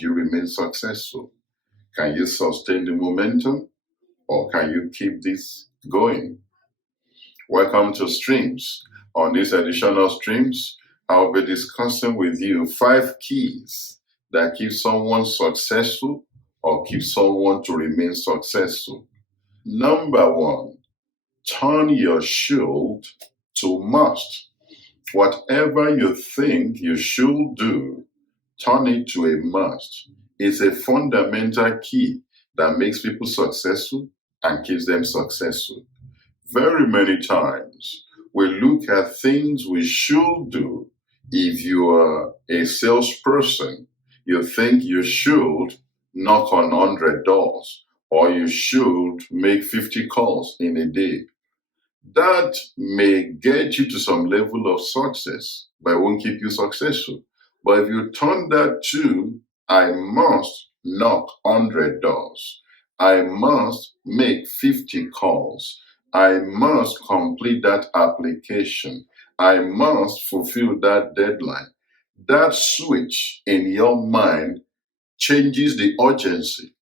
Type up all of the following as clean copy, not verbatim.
and you remain successful? Can you sustain the momentum, or can you keep this going? Welcome to Streams. On this edition of Streams, I'll be discussing with you 5 keys that keep someone successful or keep someone to remain successful. Number 1, turn your should to must. Whatever you think you should do, turn it to a must. It's a fundamental key that makes people successful and keeps them successful. Very many times, we look at things we should do. If you are a salesperson, you think you should knock on 100 doors, or you should make 50 calls in a day. That may get you to some level of success, but it won't keep you successful. But if you turn that to, I must knock 100 doors, I must make 50 calls, I must complete that application, I must fulfill that deadline, that switch in your mind changes the urgency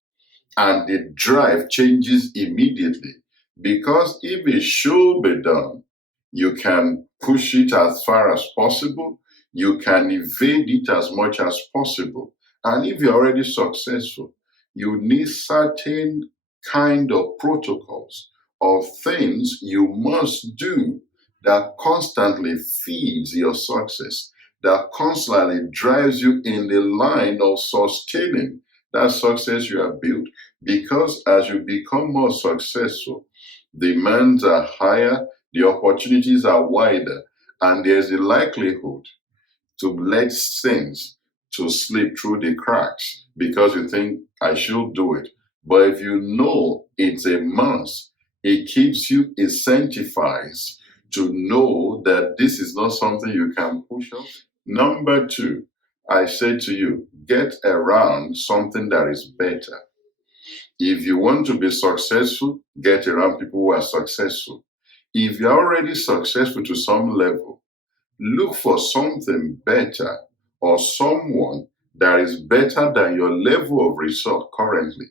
and the drive changes immediately. Because if it should be done, you can push it as far as possible, you can evade it as much as possible. And if you're already successful, you need certain kind of protocols of things you must do that constantly feeds your success, that constantly drives you in the line of sustaining that success you have built. Because as you become more successful, demands are higher, the opportunities are wider, and there's a likelihood to let things to slip through the cracks because you think, I should do it. But if you know it's a must, it keeps you incentivized to know that this is not something you can push off. Number 2, I say to you, get around something that is better. If you want to be successful, get around people who are successful. If you're already successful to some level, look for something better or someone that is better than your level of result currently.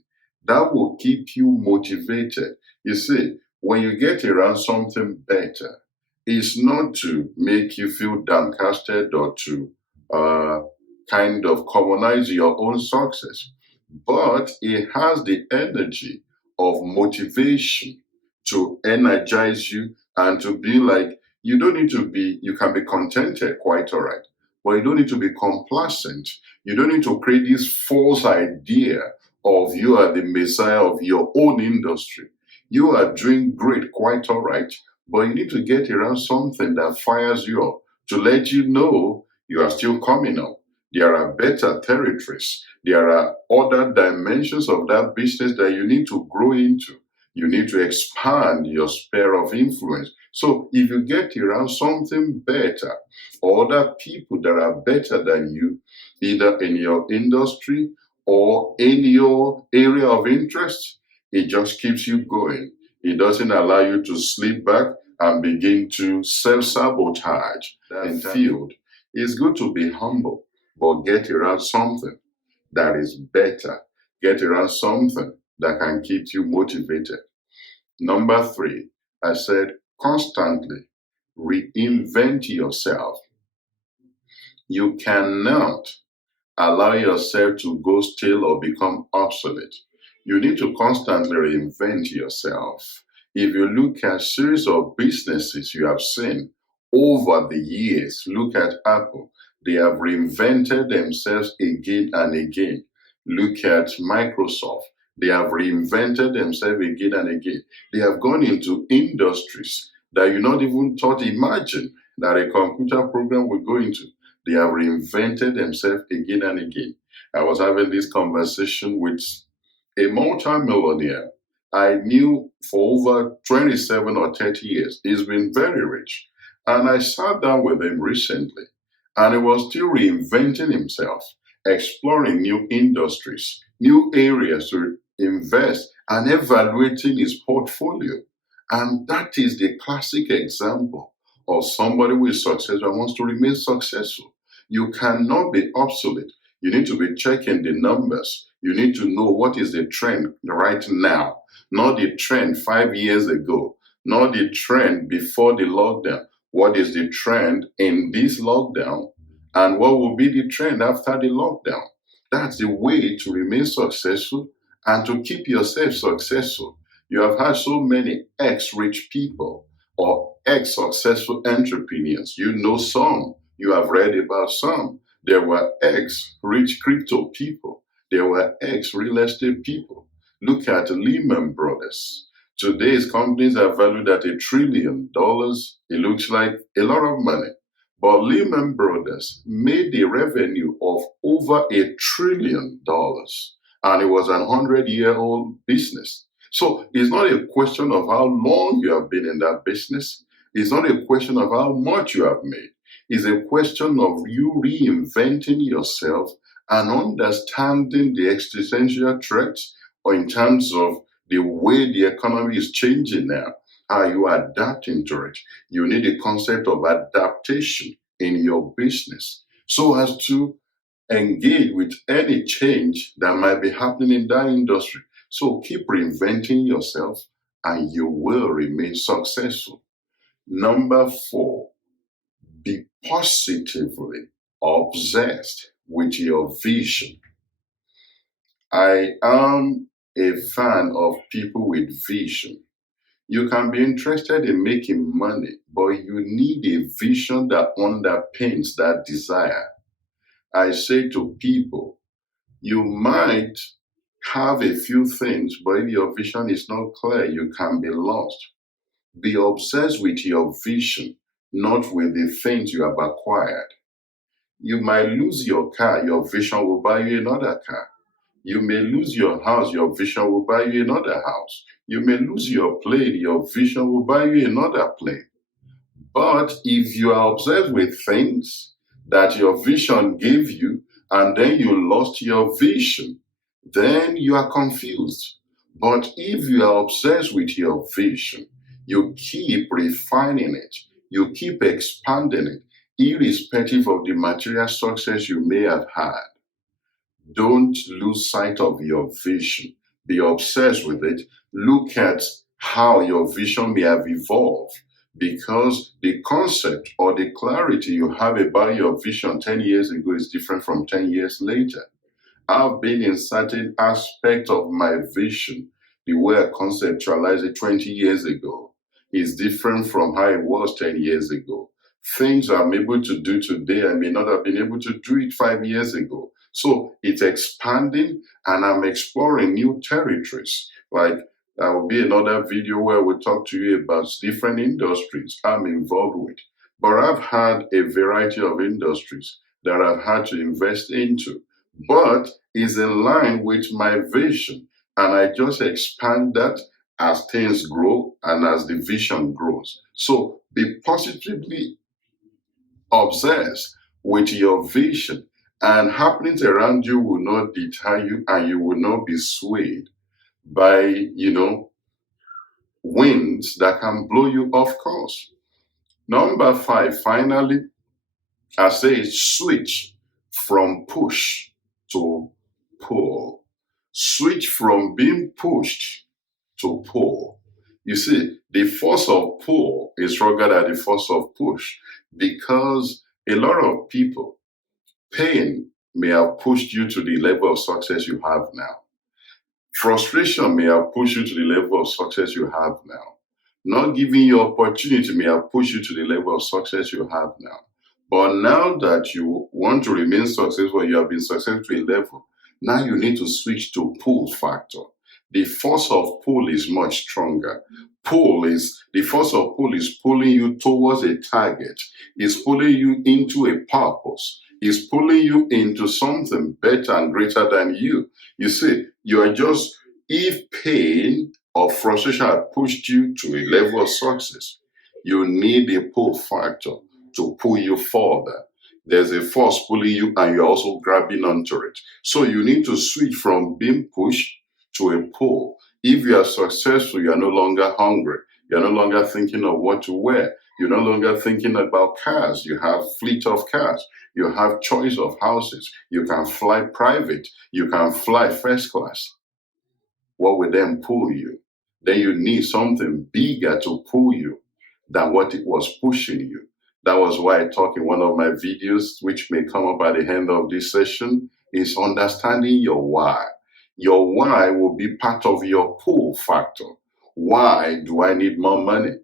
That will keep you motivated. You see, when you get around something better, it's not to make you feel downcasted or to kind of commonize your own success, but it has the energy of motivation to energize you and to be like, you don't need to be, you can be contented, quite all right, but you don't need to be complacent. You don't need to create this false idea of you are the messiah of your own industry. You are doing great, quite all right, but you need to get around something that fires you up to let you know you are still coming up. There are better territories. There are other dimensions of that business that you need to grow into. You need to expand your sphere of influence. So if you get around something better, or other people that are better than you, either in your industry or in your area of interest, it just keeps you going. It doesn't allow you to slip back and begin to self-sabotage that field. It's good to be humble, but get around something that is better. Get around something that can keep you motivated. Number 3, I said constantly reinvent yourself. You cannot allow yourself to go stale or become obsolete. You need to constantly reinvent yourself. If you look at a series of businesses you have seen over the years, look at Apple. They have reinvented themselves again and again. Look at Microsoft. They have reinvented themselves again and again. They have gone into industries that you not even thought imagine that a computer program would go into. They have reinvented themselves again and again. I was having this conversation with a multi-millionaire I knew for over 27 or 30 years. He's been very rich. And I sat down with him recently, and he was still reinventing himself, exploring new industries, new areas to invest, and evaluating his portfolio. And that is the classic example of somebody who is successful and wants to remain successful. You cannot be obsolete. You need to be checking the numbers. You need to know what is the trend right now, not the trend 5 years ago, not the trend before the lockdown. What is the trend in this lockdown, and what will be the trend after the lockdown? That's the way to remain successful and to keep yourself successful. You have had so many ex-rich people or ex-successful entrepreneurs. You know some. You have read about some. There were ex-rich crypto people. There were ex-real estate people. Look at Lehman Brothers. Today's companies are valued at $1 trillion. It looks like a lot of money. But Lehman Brothers made a revenue of over $1 trillion. And it was an 100-year-old business. So it's not a question of how long you have been in that business. It's not a question of how much you have made. It's a question of you reinventing yourself and understanding the existential threats or in terms of the way the economy is changing now. Are you adapting to it? You need a concept of adaptation in your business so as to engage with any change that might be happening in that industry. So keep reinventing yourself and you will remain successful. Number 4, be positively obsessed with your vision. I am a fan of people with vision. You can be interested in making money, but you need a vision that underpins that desire. I say to people, you might have a few things, but if your vision is not clear, you can be lost. Be obsessed with your vision, not with the things you have acquired. You might lose your car, your vision will buy you another car. You may lose your house, your vision will buy you another house. You may lose your plane, your vision will buy you another plane. But if you are obsessed with things that your vision gave you, and then you lost your vision, then you are confused. But if you are obsessed with your vision, you keep refining it, you keep expanding it, irrespective of the material success you may have had. Don't lose sight of your vision. Be obsessed with it. Look at how your vision may have evolved because the concept or the clarity you have about your vision 10 years ago is different from 10 years later. I've been in certain aspect of my vision, the way I conceptualized it 20 years ago is different from how it was 10 years ago. Things I'm able to do today, I may not have been able to do it 5 years ago. So it's expanding and I'm exploring new territories. Like there will be another video where we'll talk to you about different industries I'm involved with. But I've had a variety of industries that I've had to invest into, but is in line with my vision. And I just expand that as things grow and as the vision grows. So be positively obsessed with your vision, and happenings around you will not deter you and you will not be swayed by, winds that can blow you off course. Number 5, finally, I say switch from push to pull. Switch from being pushed to pull. You see, the force of pull is stronger than the force of push because a lot of people, pain may have pushed you to the level of success you have now. Frustration may have pushed you to the level of success you have now. Not giving you opportunity may have pushed you to the level of success you have now. But now that you want to remain successful, you have been successful to a level, now you need to switch to pull factor. The force of pull is much stronger. The force of pull is pulling you towards a target, is pulling you into a purpose, is pulling you into something better and greater than you. You see, you are just, if pain or frustration had pushed you to a level of success, you need a pull factor to pull you further. There's a force pulling you and you're also grabbing onto it. So you need to switch from being pushed to a pull. If you are successful, you are no longer hungry. You're no longer thinking of what to wear. You're no longer thinking about cars. You have fleet of cars. You have choice of houses. You can fly private. You can fly first class. What will then pull you? Then you need something bigger to pull you than what it was pushing you. That was why I talk in one of my videos, which may come up at the end of this session, is understanding your why. Your why will be part of your pull factor. Why do I need more money?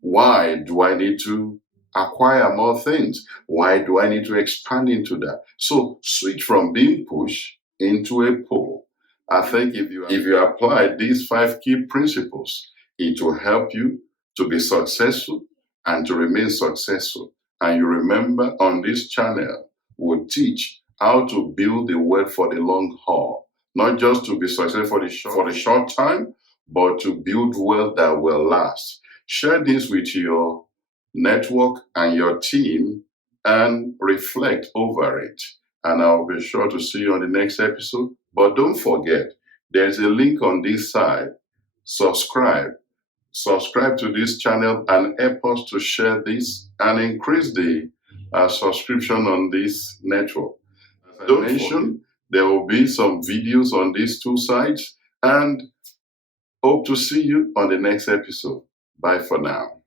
Why do I need to acquire more things? Why do I need to expand into that? So switch from being pushed into a pull. I think if you apply these 5 key principles, it will help you to be successful and to remain successful. And you remember, on this channel, we'll teach how to build the wealth for the long haul, not just to be successful for the short time, but to build wealth that will last. Share this with your network and your team and reflect over it. And I'll be sure to see you on the next episode. But don't forget, there's a link on this side. Subscribe. Subscribe to this channel and help us to share this and increase the subscription on this network. As I mentioned, there will be some videos on these 2 sites, and hope to see you on the next episode. Bye for now.